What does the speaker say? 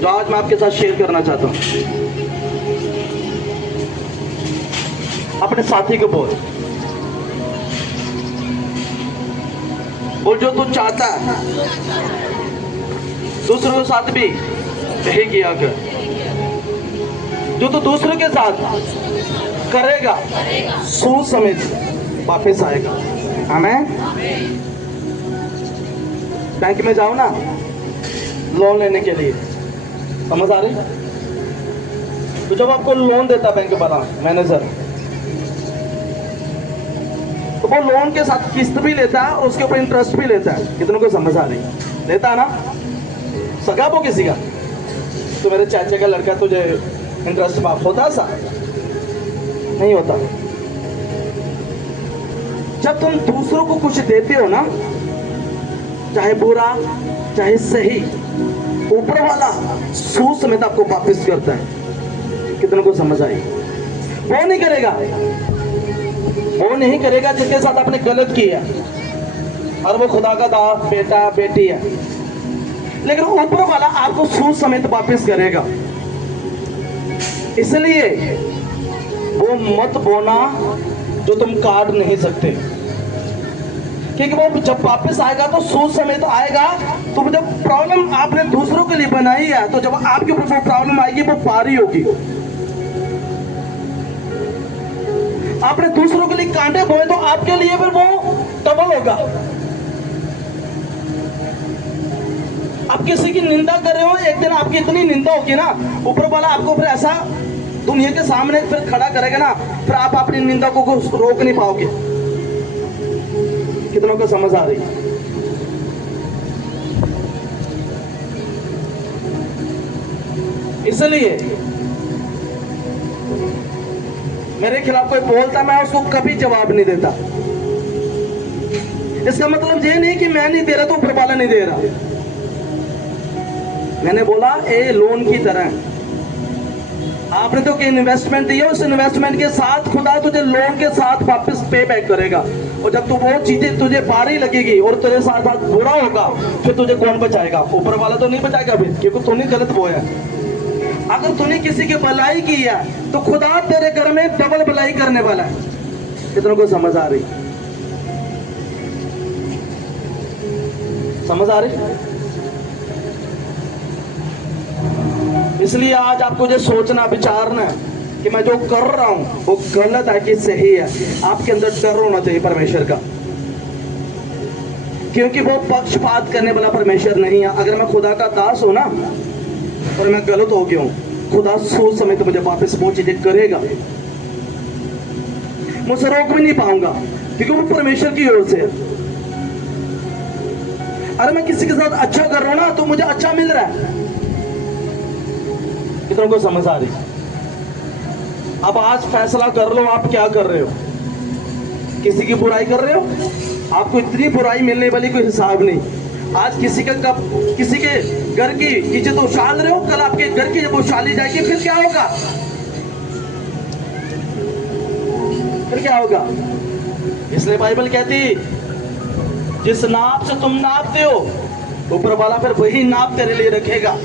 जो आज मैं आपके साथ शेयर करना चाहता हूं। अपने साथी को बोल जो तू चाहता है दूसरों के साथ भी यही किया कर। जो तू दूसरों के साथ करेगा सूद समेत वापस आएगा। आमीन। बैंक में जाओ ना लोन लेने के लिए, समझ आ रही? तो जब आपको लोन देता बैंक वाला मैनेजर, तो वो लोन के साथ किस्त भी लेता है और उसके ऊपर इंटरेस्ट भी लेता है। कितनों को समझ आ रही? लेता है ना? सगा वो किसी का, तो मेरे चाचा का लड़का तुझे इंटरेस्ट माफ होता सा? नहीं होता। जब तुम दूसरों को कुछ देते हो ना, चाहे बुरा चाहे सही, ऊपर वाला सूद समेत आपको वापस करता है। कितनों को समझ आई? वो नहीं करेगा, वो नहीं करेगा जिसके साथ आपने गलत किया, और वो खुदा का दास बेटा बेटी है, लेकिन ऊपर वाला आपको सूद समेत वापस करेगा। इसलिए वो मत बोना जो तुम काट नहीं सकते, क्योंकि वो जब वापस आएगा तो सूद समेत आएगा। तो जब प्रॉब्लम आपने दूसरों के लिए बनाई है, तो जब आपके ऊपर वो प्रॉब्लम आएगी वो पारी होगी। आपने दूसरों के लिए कांटे बोए तो आपके लिए फिर वो डबल होगा। आप किसी की निंदा कर रहे हो, एक दिन आपकी इतनी निंदा होगी ना, ऊपर वाला आपको फिर ऐसा दुनिया के सामने फिर खड़ा करेगा ना, फिर आप अपनी निंदा को रोक नहीं पाओगे। कितनों को समझ आ रही? इसलिए मेरे खिलाफ कोई बोलता, मैं उसको कभी जवाब नहीं देता। इसका मतलब ये नहीं कि मैं नहीं दे रहा तो ऊपर वाला नहीं दे रहा। मैंने बोला ए लोन की तरह आपने तो इन्वेस्टमेंट दी है, उस इन्वेस्टमेंट के साथ खुदा तुझे लोन के साथ वापस पे बैक करेगा। और जब तू वो चीजें तुझे भारी लगेगी और तेरे साथ बुरा होगा, फिर तुझे कौन बचाएगा? ऊपर वाला तो नहीं बचाएगा फिर, क्योंकि तूने गलत बोया। अगर तूने किसी की भलाई की है तो खुदा तेरे घर में डबल भलाई करने वाला है। कितनों को समझ आ रही? समझ आ रही? इसलिए आज आपको जो सोचना विचारना है कि मैं जो कर रहा हूं वो गलत है कि सही है। आपके अंदर डर होना चाहिए परमेश्वर का, क्योंकि वो पक्षपात करने वाला परमेश्वर नहीं है। अगर मैं खुदा का दास हूं ना और मैं गलत हो गया हूं, खुदा सूद समेत मुझे वापस वो चीजें करेगा। मुझसे रोक भी नहीं पाऊंगा, क्योंकि वो परमेश्वर की ओर से है। अरे मैं किसी के साथ अच्छा कर रहा हूं ना, तो मुझे अच्छा मिल रहा है। कितनों को समझ आ रही? अब आज फैसला कर लो, आप क्या कर रहे हो? किसी की बुराई कर रहे हो? आपको इतनी बुराई मिलने वाली कोई हिसाब नहीं। आज किसी के घर की इज्जत उछाल रहे हो, कल आपके घर की जब उछाली जाएगी फिर क्या होगा? फिर क्या होगा? इसलिए बाइबल कहती जिस नाप से तुम नापते हो ऊपर वाला फिर वही नाप तेरे लिए रखेगा।